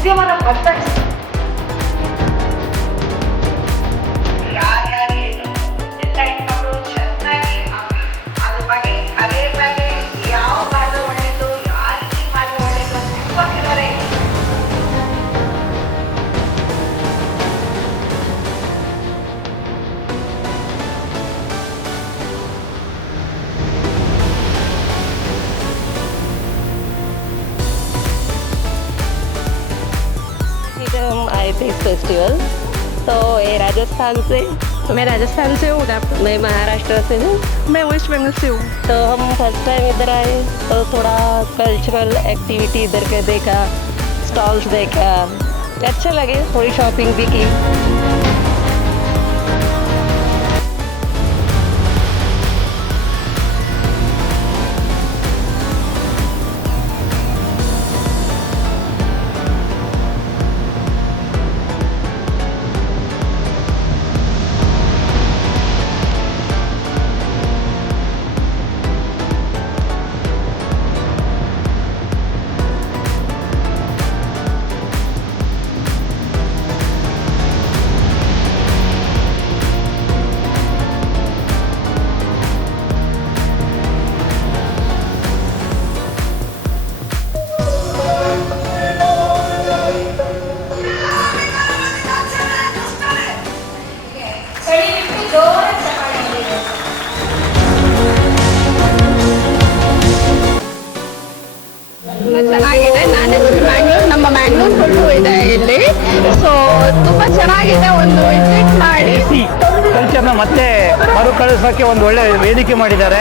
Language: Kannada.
ಉದ್ಯಮದ ಪದ್ಧತಿ आईपीएस फेस्टिवल। तो ये राजस्थान से। मैं राजस्थान से हूँ। मैं महाराष्ट्र से हूँ। मैं वेस्ट बंगाल से हूँ। तो हम फर्स्ट टाइम इधर आए तो थोड़ा कल्चरल एक्टिविटी इधर के देखा, स्टॉल्स देखा, अच्छा लगे, थोड़ी शॉपिंग भी की। ಚೆನ್ನಾಗಿದೆ. ನಾನು ಮ್ಯಾಂಗ್ಳೂರ್, ನಮ್ಮ ಮ್ಯಾಂಗ್ಳೂರ್ ಫುಡ್ಡು ಇದೆ ಇಲ್ಲಿ. ಸೊ ತುಂಬ ಚೆನ್ನಾಗಿದೆ. ಒಂದು ವಿಸಿಟ್ ಮಾಡಿ. ಕಲ್ಚರ್ನ ಮತ್ತೆ ಮರುಕಳಿಸೋಕ್ಕೆ ಒಂದು ಒಳ್ಳೆ ವೇದಿಕೆ ಮಾಡಿದ್ದಾರೆ.